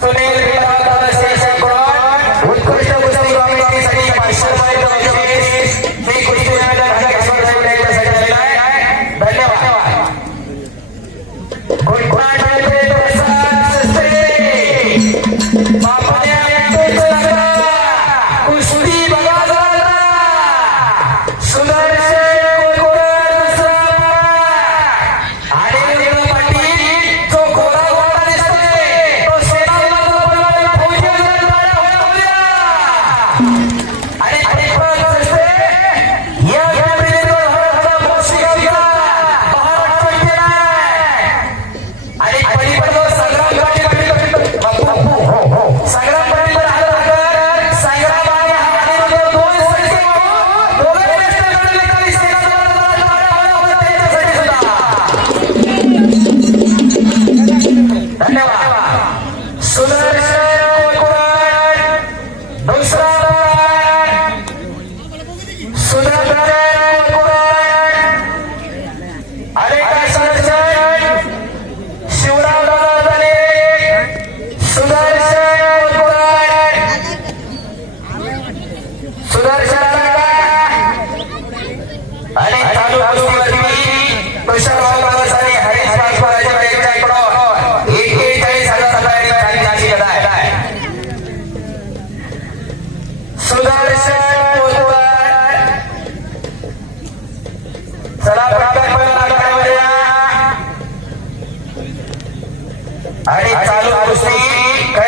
Toledo. आणि चालू कुस्ती